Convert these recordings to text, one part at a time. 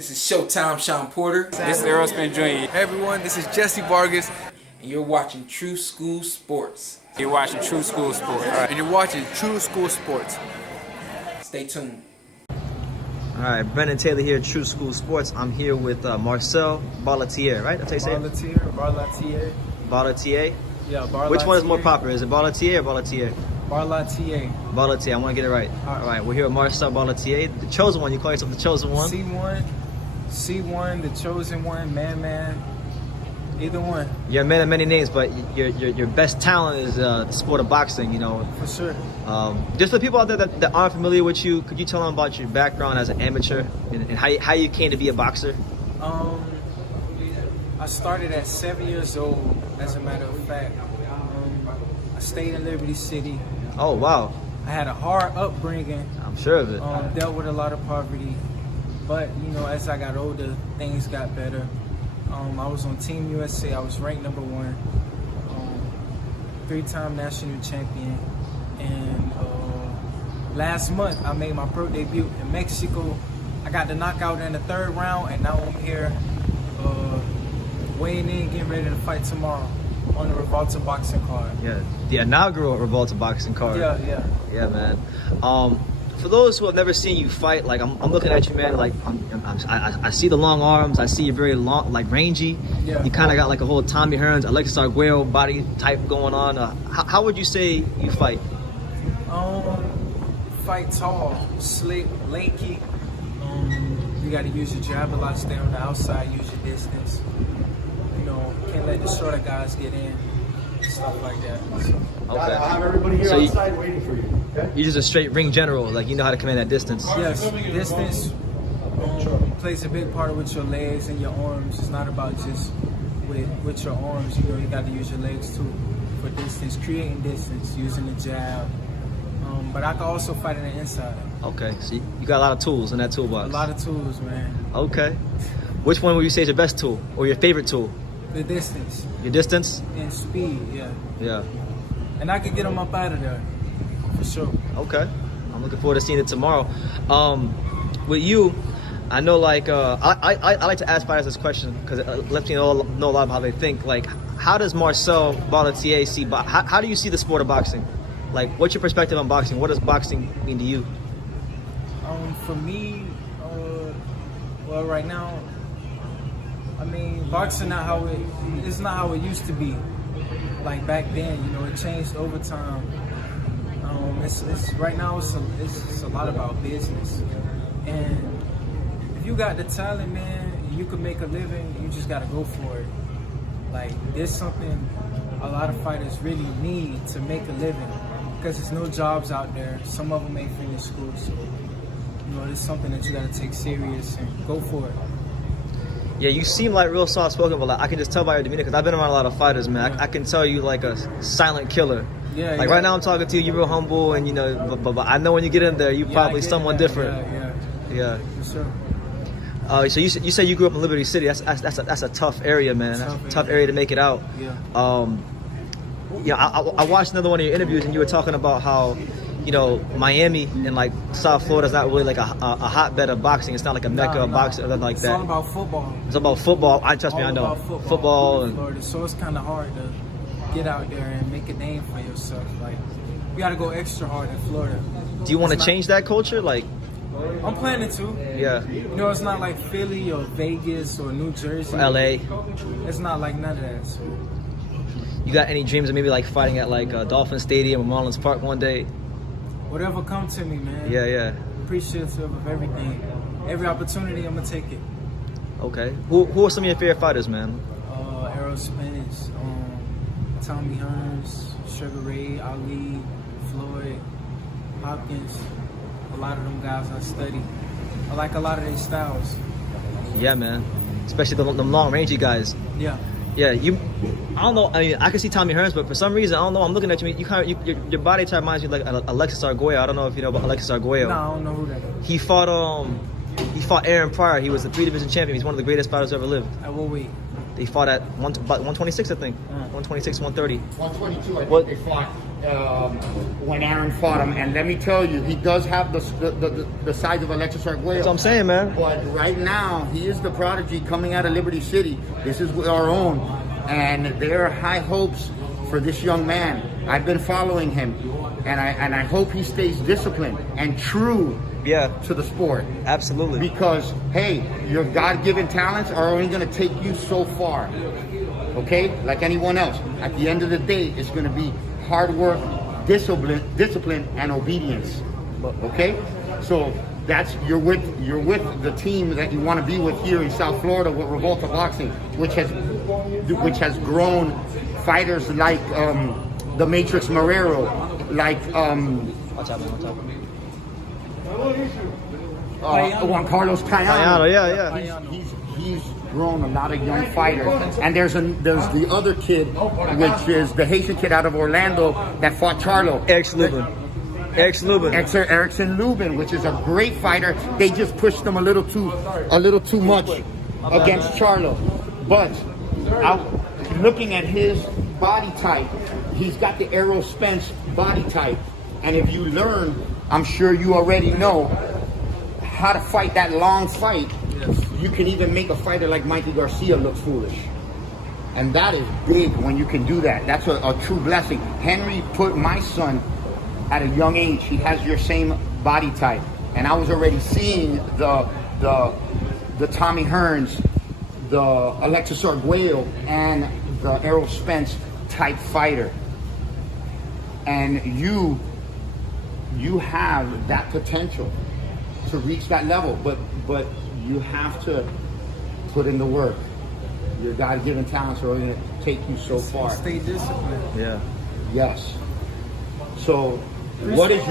This is Showtime Sean Porter. This is Aerosmith Jr. Hey everyone, this is Jesse Vargas. And you're watching True School Sports. You're watching True School Sports. And you're watching True School Sports. Stay tuned. All right, Brendan Taylor here, True School Sports. I'm here with Marcel Barlatier, right? That's how you say it? Barlatier. Barlatier? Yeah, Barlatier. Which one is more popular? Is it Barlatier or Barlatier? Barlatier. Barlatier, I want to get it right. All right, we're here with Marcel Barlatier, the chosen one. You call yourself the chosen one? C1, the chosen one, man. Either one. You're a man of many names, but your best talent is the sport of boxing, you know. For sure. Just for the people out there that aren't familiar with you, could you tell them about your background as an amateur and how you came to be a boxer? I started at 7 years old, as a matter of fact. I stayed in Liberty City. Oh, wow. I had a hard upbringing. I'm sure of it. Dealt with a lot of poverty. But, you know, as I got older, things got better. I was on Team USA. I was ranked #1, 3-time national champion. And last month, I made my pro debut in Mexico. I got the knockout in the 3rd round, and now I'm here weighing in, getting ready to fight tomorrow on the Revolta boxing card. Yeah, the inaugural Revolta boxing card. Yeah, man. For those who have never seen you fight, like I'm looking at you, man. Like I see the long arms. I see you're very long, like rangy. Yeah. You kind of got like a whole Tommy Hearns, Alexis Arguello body type going on. How would you say you fight? Fight tall, slick, lanky. You got to use your jab a lot. Stay on the outside. Use your distance. You know, can't let the shorter guys get in. Stuff like that. So. Okay. I have everybody here outside waiting for you. Okay? You're just a straight ring general, like you know how to command that distance. Yes, distance plays a big part with your legs and your arms. It's not about just with your arms. You know, you got to use your legs too for distance, creating distance, using the jab. But I can also fight on the inside. Okay, so you got a lot of tools in that toolbox. A lot of tools, man. Okay. Which one would you say is your best tool or your favorite tool? The distance. Your distance? And speed, yeah. Yeah. And I can get them up out of there, for sure. Okay. I'm looking forward to seeing it tomorrow. With you, I know like, I like to ask fighters this question because it lets me know a lot of how they think. Like, how does Marcel Barlatier see, how do you see the sport of boxing? Like, what's your perspective on boxing? What does boxing mean to you? For me, well, right now, I mean, boxing it's not how it used to be. Like back then, you know, it changed over time. It's right now it's a lot about business. And if you got the talent, man, you can make a living. You just gotta go for it. Like there's something a lot of fighters really need to make a living because there's no jobs out there. Some of them ain't finished school, so you know, it's something that you gotta take serious and go for it. Yeah, you seem like real soft-spoken, but like, I can just tell by your demeanor because I've been around a lot of fighters, man. Yeah. I can tell you like a silent killer. Yeah. Like right now I'm talking to you, you're real humble, and you know, but I know when you get in there, you probably someone different. Yeah. For sure. So you said you grew up in Liberty City. That's a tough area, man. That's a tough area to make it out. Yeah. Yeah. I watched another one of your interviews, and you were talking about how, you know, Miami and like South Florida is not really like a hotbed of boxing. It's not like a mecca of boxing or nothing like that. It's all about football. It's about football. Trust me, I know. Football and Florida. So it's kind of hard to get out there and make a name for yourself. Like, you got to go extra hard in Florida. Do you want to change that culture? Like, I'm planning to. Yeah. You know, it's not like Philly or Vegas or New Jersey. Or LA. It's not like none of that. So. You got any dreams of maybe like fighting at like Dolphin Stadium or Marlins Park one day? Whatever come to me, man. Yeah. Appreciative of everything. Every opportunity, I'm gonna take it. Okay. Who are some of your favorite fighters, man? Aerosmith, Tommy Hearns, Sugar Ray, Ali, Floyd, Hopkins. A lot of them guys I study. I like a lot of their styles. Yeah, man. Especially the long rangey guys. Yeah. Yeah, I don't know. I mean, I can see Tommy Hearns, but for some reason, I don't know. I'm looking at you. Your body type reminds me like Alexis Arguello. I don't know if you know about Alexis Arguello. No, I don't know who that is. He fought Aaron Pryor. He was the 3-division champion. He's one of the greatest fighters who ever lived. At what weight? They fought at about 126, I think. 126, 130. 122, I think they fought. when Aaron fought him. And let me tell you, he does have the size of Alexis Arguello. That's what I'm saying, man. But right now, he is the prodigy coming out of Liberty City. This is our own. And there are high hopes for this young man. I've been following him. And I hope he stays disciplined and true to the sport. Absolutely. Because, hey, your God-given talents are only going to take you so far. Okay? Like anyone else. At the end of the day, it's going to be hard work, discipline, and obedience. Okay? So you're with the team that you want to be with here in South Florida with Revolta Boxing, which has grown fighters like the Matrix Marrero, like Juan Carlos Cayano. He's grown a lot of young fighters. And there's the other kid, which is the Haitian kid out of Orlando that fought Charlo. Erickson Lubin, which is a great fighter. They just pushed him a little too much against Charlo. But looking at his body type, he's got the Errol Spence body type. And if you learn, I'm sure you already know how to fight that long fight. You can even make a fighter like Mikey Garcia look foolish. And that is big when you can do that. That's a true blessing. Henry put my son at a young age. He has your same body type. And I was already seeing the Tommy Hearns, the Alexis Arguello, and the Errol Spence type fighter. And you have that potential to reach that level, but you have to put in the work. Your God-given talents are going to take you so far. Stay disciplined. Yeah. Yes. So, what is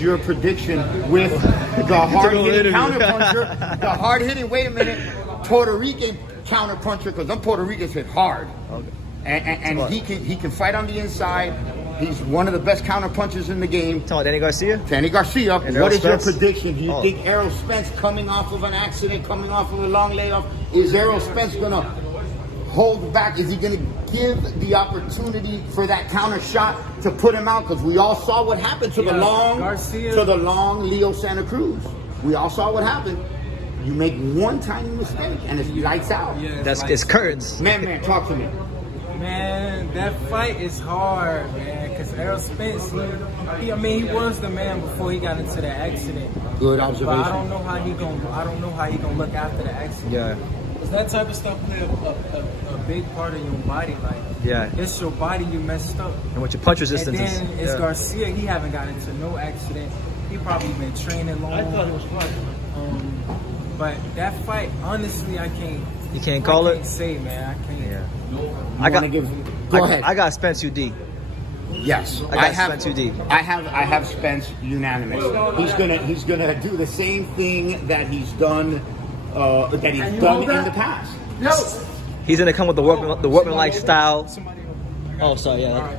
your prediction with the hard-hitting counterpuncher? The hard-hitting, wait a minute, Puerto Rican counterpuncher, because them Puerto Ricans hit hard. Okay. And he can fight on the inside. He's one of the best counterpunchers in the game. Talking about Danny Garcia? Danny Garcia. And what Errol is Spence? your prediction? Do you think Errol Spence, coming off of an accident, coming off of a long layoff, is Errol Spence going to hold back? Is he going to give the opportunity for that counter shot to put him out? Because we all saw what happened to the long Leo Santa Cruz. We all saw what happened. You make one tiny mistake and it's lights out. Yeah, It's curtains. Man, talk to me. Man, that fight is hard, man. Because Errol Spence, he was the man before he got into that accident. Good observation. But I don't know how he gonna look after the accident. Yeah. Because that type of stuff play a big part of your body. Like, it's your body you messed up. And with your punch resistance. And then it's Garcia. He haven't got into no accident. He probably been training long. I thought it was fun. But that fight, honestly, I can't. You can't call it? I can't say, man. I can't. Yeah. Go ahead. I got Spence UD. Yes, I have Spence UD. I have Spence unanimous. He's gonna do the same thing that he's done in the past. No. He's gonna come with the workman-like style. Oh, sorry. Yeah.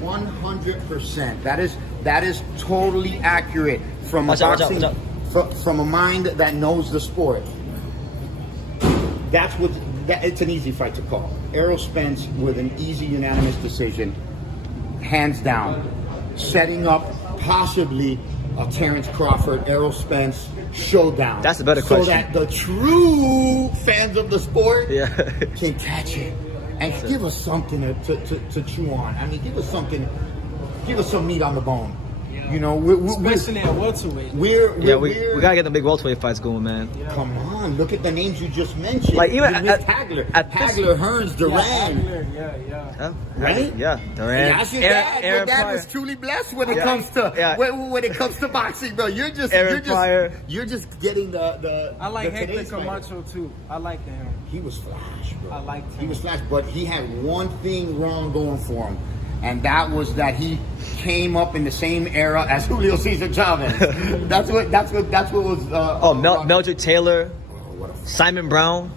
100%. That is totally accurate from Watch out. From a mind that knows the sport. It's an easy fight to call. Errol Spence with an easy unanimous decision, hands down, setting up possibly a Terrence Crawford, Errol Spence showdown. That's a better question. So that the true fans of the sport can catch it and give us something to chew on. I mean, give us some meat on the bone. You know, especially at welterweight. We gotta get the big welterweight fights going, man. Come on, look at the names you just mentioned. Like even Hagler, Hearns, Duran. Right? Yeah, Duran. That's your dad. Your dad was truly blessed when it comes to when it comes to boxing, bro. You're just getting the. I like Hector Camacho too. I liked him. He was flash, bro. I liked him. He was flash, but he had one thing wrong going for him. And that was that he came up in the same era as Julio Cesar Chavez. that's what was. Meldrick Taylor, Simon Brown.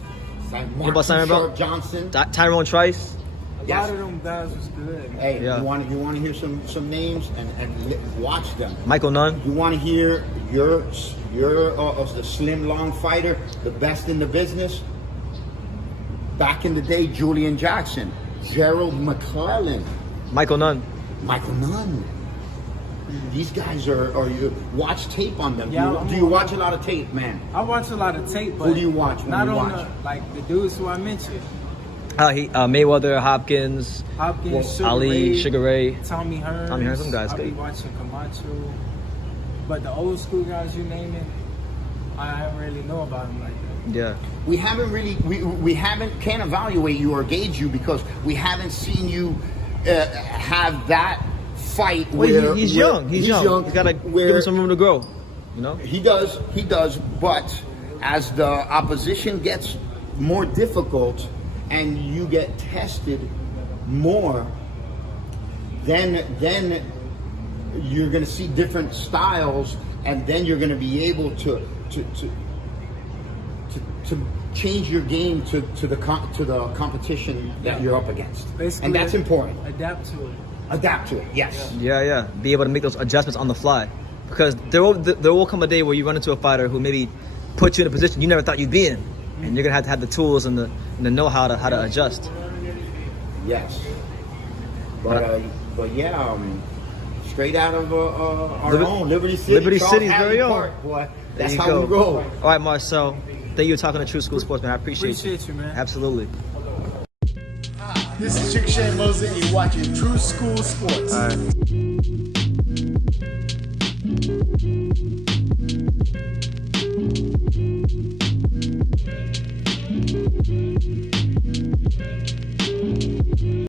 What about Simon Brown? Johnson, Tyrone Trice. A lot of them guys was good. Hey, you want to hear some names and watch them. Michael Nunn. You want to hear your the slim long fighter, the best in the business. Back in the day, Julian Jackson, Gerald McClellan. Michael Nunn. Michael Nunn. These guys are you watch tape on them. Yeah, do you watch a lot of tape, man? I watch a lot of tape, but Who do you watch when not you on watch? like the dudes who I mentioned. Mayweather, Hopkins, Hopkins, Ali, Sugar Ray. Tommy Hearns. Tommy Hearns, them guys I'll be good. watching Camacho. But the old school guys you naming, I don't really know about them like that. Yeah. We haven't really can't evaluate you or gauge you because we haven't seen you have that fight Well, where he's young. He's young. He's got to give him some room to grow. You know. He does. But as the opposition gets more difficult and you get tested more, then you're going to see different styles, and then you're going to be able to change your game to the competition that you're up against. Basically, And that's important. Adapt to it. Adapt to it. Yes. Yeah. Be able to make those adjustments on the fly, because there will come a day where you run into a fighter who maybe put you in a position you never thought you'd be in, and you're gonna have the tools and the know-how to adjust. Yes. But yeah, straight out of our own Liberty City. Liberty Charles City's Hadley very own. Park, boy. That's There you how go. we roll. All right, Marcel. Thank you for talking to True School Sports, man. I appreciate Appreciate you, man. Absolutely. This is Chick Shane Moses, and you're watching True School Sports. All right.